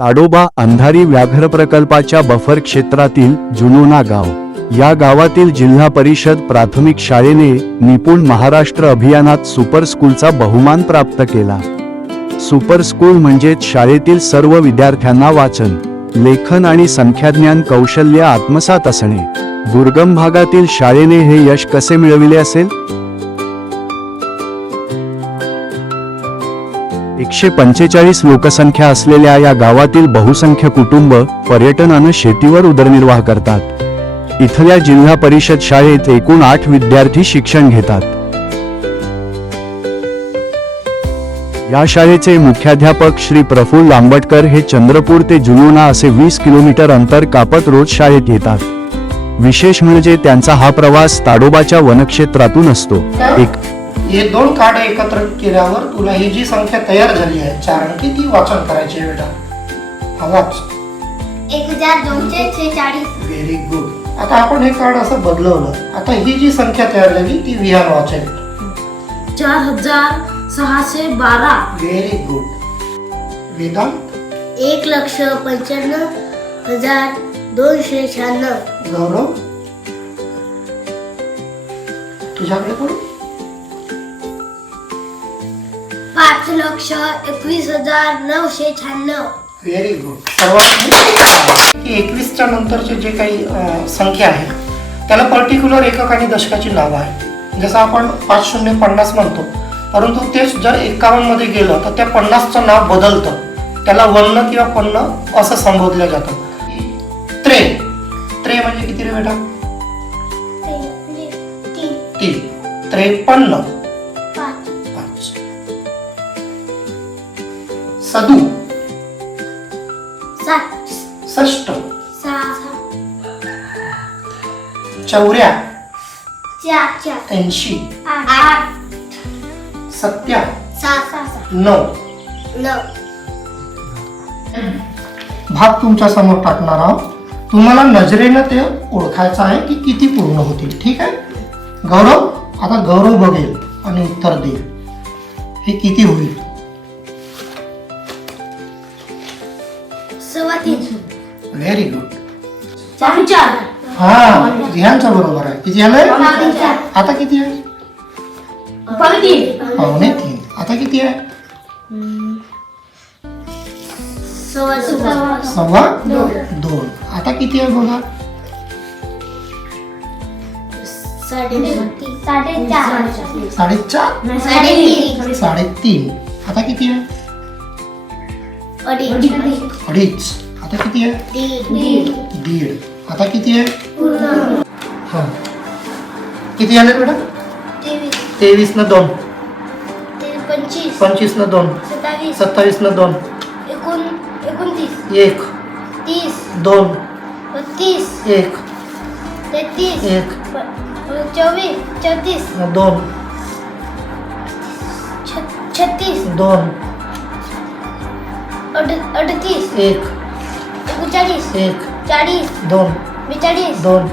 ताडोबा अंधारी व्याघ्र प्रकल्पाच्या बफर क्षेत्रातील जुनोना गाव या गावातील जिल्हा परिषद प्राथमिक शाळेने निपुण महाराष्ट्र अभियानात सुपर स्कूलचा बहुमान प्राप्त केला। सुपर स्कूल म्हणजेच शाळेतील सर्व विद्यार्थ्यांना वाचन, लेखन आणि संख्याज्ञान कौशल्य आत्मसात असणे। दुर्गम भागातील शाळेने हे यश कसे मिळविले असेल? 145 लोकसंख्या असलेल्या या गावातील बहुसंख्य कुटुंब पर्यटनाने शेतीवर उदरनिर्वाह करतात। इथल्या जिल्हा परिषद शाळेत एकूण 8 विद्यार्थी शिक्षण घेतात। या शाळेचे मुख्याध्यापक श्री प्रफुल्ल आंबटकर हे चंद्रपूर ते जुनोना असे 20 किलोमीटर अंतर कापत रोज शाळेत येतात। विशेष म्हणजे त्यांचा हा प्रवास ताडोबाच्या वनक्षेत्रातून असतो। हे दोन कार्ड एकत्र केल्यावर तुला ही जी संख्या तयार झाली आहे 4 अंकी ती वाचन करायची आहे बेटा। वाच 1246। Very good. आता आपण हे कार्ड असं बदलवलं, आता ही जी संख्या तयार झाली ती विहान वाचेल। 4612। Very good. वेदांत 1,95,296। गौरव तुझ्याकडे कोण? 5,21,996। Very good. सर्वात 21च्या नंतरचे जे काही संख्या आहे त्याला पर्टिक्युलर एकक आणि दशकाची नाव आहे। जसं आपण 5050 म्हणतो, परंतु तेच जर 51 मध्ये गेलं तर त्या 50चं नाव बदलतं, त्याला वन्न किंवा पन्न असं संबोधलं जातं। त्रे म्हणजे किती रे बेटा? 3। 53। 5। सदू 60। 84। 80। 70। 9। भाग तुमच्या समोर टाकणार आहोत। तुम्हाला नजरेनं ते ओळखायचं आहे की किती पूर्ण होतील। ठीक आहे गौरव? आता गौरव बघेल आणि उत्तर देईल हे किती होईल। 3.25। Very good. 4.4। हा ध्यानचं बरोबर आहे। किती आलंय? आता किती आहे? 2.25। आता किती आहे? 2.25। आता किती आहे बघा? 4.5। 3.5। आता किती आहे? 2.5। आता किती आहे? 1.5। आता किती आहे? हा किती आले बेटा? 23 न 2, 25 न 2, 27 न 2, 1, 2, 1, 34 न 2, 36 2, 38 1, 39 1, 40 2, 42 2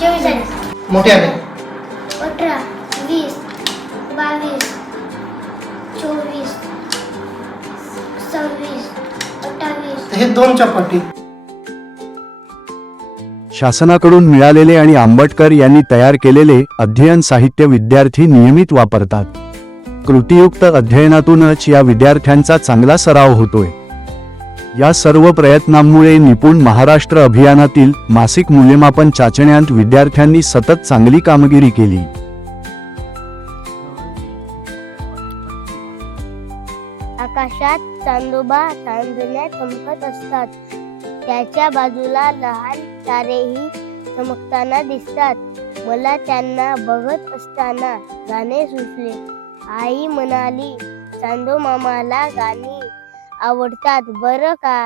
44 मोठे आले। 18 20 22 24 26 28 हे 2च्या पट्टी। शासनाकडून मिळालेले आणि आंबटकर यांनी तयार केलेले अध्ययन साहित्य विद्यार्थी नियमित वापरतात। कृतीयुक्त अध्ययनातूनच या विद्यार्थ्यांचा चांगला सराव होतोय। या सर्व प्रयत्नांमुळे निपुण महाराष्ट्र अभियानातील मासिक मूल्यमापन चाचण्यांत विद्यार्थ्यांनी सतत चांगली कामगिरी केली। आकाशात चांदोबा चांदण्या चमकत असतात, त्याच्या बाजूला लहान तारेही चमकताना दिसतात। मला त्यांना बघत असताना गाणे सुचले। आई म्हणाली, चांदो मामाला गाणी आवडतात बरं का।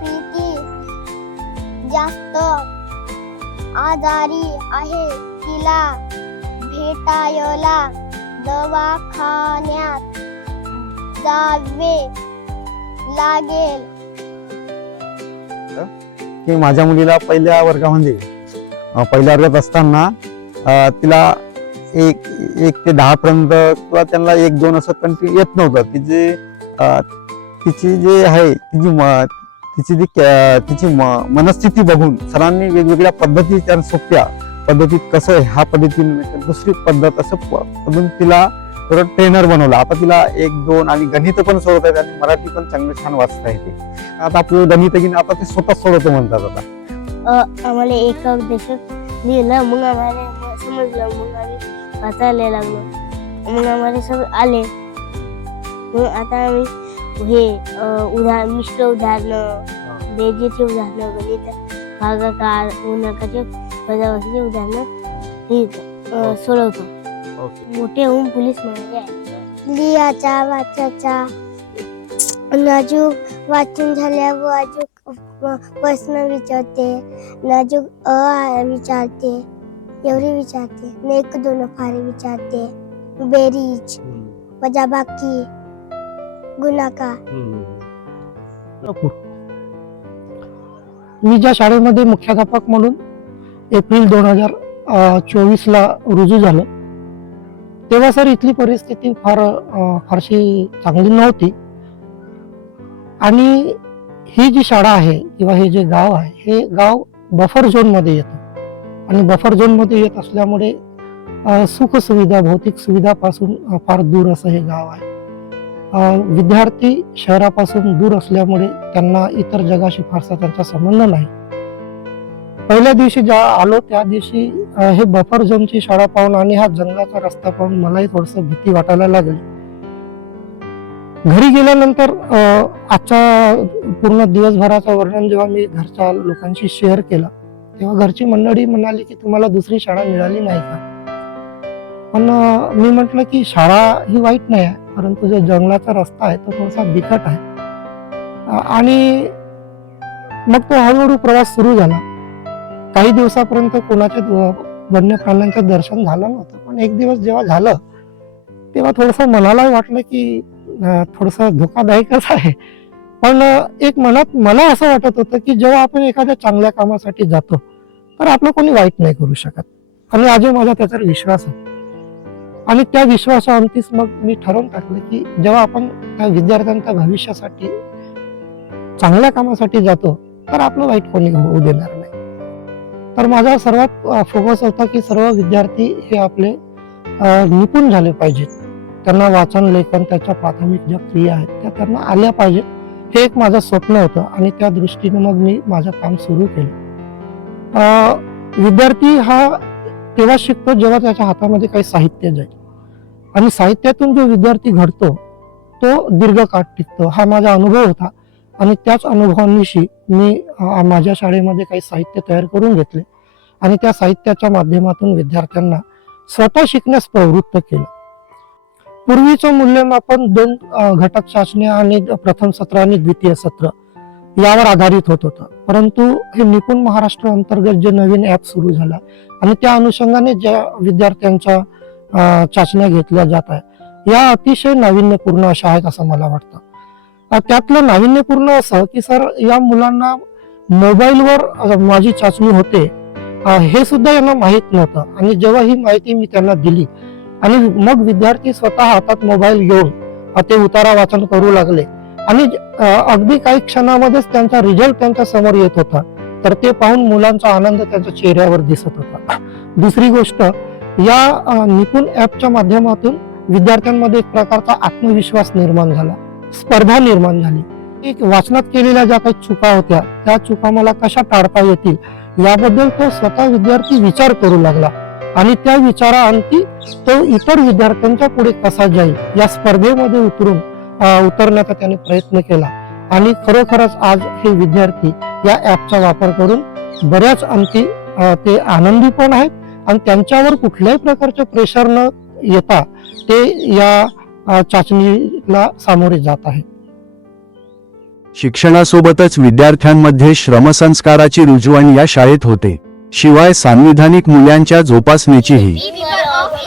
प्रीती जास्त आजारी आहे, तिला भेटायला दवाखान्यात जावे लागेल। की माझ्या मुलीला पहिल्या वर्गात असताना तिला एक ते 10 पर्यंत किंवा त्यांना 1-2 असं कंटिन्यू येत नव्हतं की जे तिची जे आहे तिची मनस्थिती बघून सरांनी वेगवेगळ्या पद्धती त्या सोप्या पद्धतीत कसं आहे ह्या पद्धतीने दुसरी पद्धत असं करून तिला थोडं ट्रेनर बनवलं. आता तिला 1-2 आणि गणित पण सोडवता येते आणि मराठी पण चांगलं छान वाचता येते. आता आपलं गणित की आता ते स्वतः सोडवतो म्हणतात. आता आम्हाला एकक दशक लिहिलं, मग आम्हाला समजलं, मग आम्ही वाचायला लागलो, मग आम्हाला सगळं आले. मग आता आम्ही हे मिश्र उदाहरणं, बेरजेची उदाहरणं, गणित भागाकार, गुणाकाराचे वजाबाकीचे उदाहरणं लिहितो, सोडवतो. मोठे होऊन पोलीस म्हणाले. लिहायचा वाचायचा, नाजूक वाचून झाल्यावर अजून प्रश्न विचारते, नाजूक विचारते, एवढी विचारते, 1-2 फारे विचारते, बेरीज, वजाबाकी, गुणाकार. मी ज्या शाळेमध्ये मुख्याध्यापक म्हणून एप्रिल 2024ला रुजू झालो तेव्हा सर इथली परिस्थिती फारशी चांगली नव्हती. आणि ही जी शाळा आहे किंवा हे जे गाव आहे हे गाव बफर झोन मध्ये येतं आणि बफर झोन मध्ये येत असल्यामुळे सुख सुविधा भौतिक सुविधापासून फार दूर असं हे गाव आहे. विद्यार्थी शहरापासून दूर असल्यामुळे त्यांना इतर जगाशी फारसा त्यांचा संबंध नाही. पहिल्या दिवशी ज्या आलो त्या दिवशी हे बफर झोनची शाळा पाहून आणि हा जंगलाचा रस्ता पाहून मलाही थोडस भीती वाटायला लागली. घरी गेल्यानंतर आजच्या पूर्ण दिवसभराचं वर्णन जेव्हा मी घरच्या लोकांशी शेअर केलं तेव्हा घरची मंडळी म्हणाली की तुम्हाला दुसरी शाळा मिळाली नाही का. पण मी म्हटलं की शाळा ही वाईट नाही आहे, परंतु जो जंगलाचा रस्ता आहे तो थोडासा बिकट आहे. आणि मग तो हळूहळू प्रवास सुरू झाला. काही दिवसापर्यंत कोणाच्या वन्य प्राण्यांचं दर्शन झालं नव्हतं, पण एक दिवस जेव्हा झालं तेव्हा थोडंसं मनालाही वाटलं की थोडंसं धोकादायकच आहे. पण एक मनात मला असं वाटत होतं की जेव्हा आपण एखाद्या चांगल्या कामासाठी जातो तर आपलं कोणी वाईट नाही करू शकत. आणि आजही माझा त्याच्यावर विश्वास आहे. आणि त्या विश्वासाअंतीच मग मी ठरवून टाकलं की जेव्हा आपण त्या विद्यार्थ्यांच्या भविष्यासाठी चांगल्या कामासाठी जातो तर आपलं वाईट कोणी होऊ देणार नाही. तर माझा सर्वात फोकस होता की सर्व विद्यार्थी हे आपले निपुण झाले पाहिजेत. त्यांना वाचन लेखन त्याच्या प्राथमिक ज्या क्रिया आहेत त्या त्यांना आल्या पाहिजेत. हे एक माझं स्वप्न होतं आणि त्या दृष्टीने मग मी माझं काम सुरू केलं. विद्यार्थी हा तेव्हा शिकतो जेव्हा त्याच्या हातामध्ये काही साहित्य जाईल आणि साहित्यातून जो विद्यार्थी घडतो तो दीर्घकाळ टिकतो. हा माझा अनुभव होता आणि त्याच अनुभवांविषयी मी माझ्या शाळेमध्ये काही साहित्य तयार करून घेतले आणि त्या साहित्याच्या माध्यमातून विद्यार्थ्यांना स्वतः शिकण्यास प्रवृत्त केलं. पूर्वीचं मूल्यमापन 2 घटक चाचण्या आणि प्रथम सत्र आणि द्वितीय सत्र यावर आधारित होत होतं. परंतु हे निपुण महाराष्ट्र अंतर्गत जे नवीन ऍप सुरू झाला आणि त्या अनुषंगाने ज्या विद्यार्थ्यांच्या चाचण्या घेतल्या जात आहेत या अतिशय नाविन्यपूर्ण अशा आहेत असं मला वाटतं. त्यातलं नाविन्यपूर्ण असं की सर या मुलांना मोबाईलवर माझी चाचणी होते हे सुद्धा यांना माहीत नव्हतं. आणि जेव्हा ही माहिती मी त्यांना दिली आणि मग विद्यार्थी स्वतः हातात मोबाईल घेऊन ते उतारा वाचन करू लागले आणि अगदी काही क्षणामध्येच त्यांचा रिझल्ट त्यांच्या समोर येत होता. तर ते पाहून मुलांचा आनंद त्यांच्या चेहऱ्यावर दिसत होता. दुसरी गोष्ट या निपुण ऍपच्या माध्यमातून विद्यार्थ्यांमध्ये एक प्रकारचा आत्मविश्वास निर्माण झाला, स्पर्धा निर्माण झाली. एक वाचनात केलेल्या ज्या काही चुका होत्या त्या चुका मला कशा टाळता येतील याबद्दल तो स्वतः विद्यार्थी विचार करू लागला आणि त्या विचाराअंती तो इतर विद्यार्थ्यांच्या पुढे कसा जाईल या स्पर्धेमध्ये उतरण्याचा त्याने प्रयत्न केला. आणि खरोखरच आज हे विद्यार्थी या ऍपचा वापर करून बऱ्याच अंती ते आनंदी पण आहेत आणि त्यांच्यावर कुठल्याही प्रकारचे प्रेशर न येता ते या चाचणीला सामोरे जात आहेत. शिक्षणासोबतच विद्यार्थ्यांमध्ये श्रमसंस्काराची रुजवण या शाळेत होते. शिवाय सांविधानिक मूल्यांच्या जोपासनेचीही. B for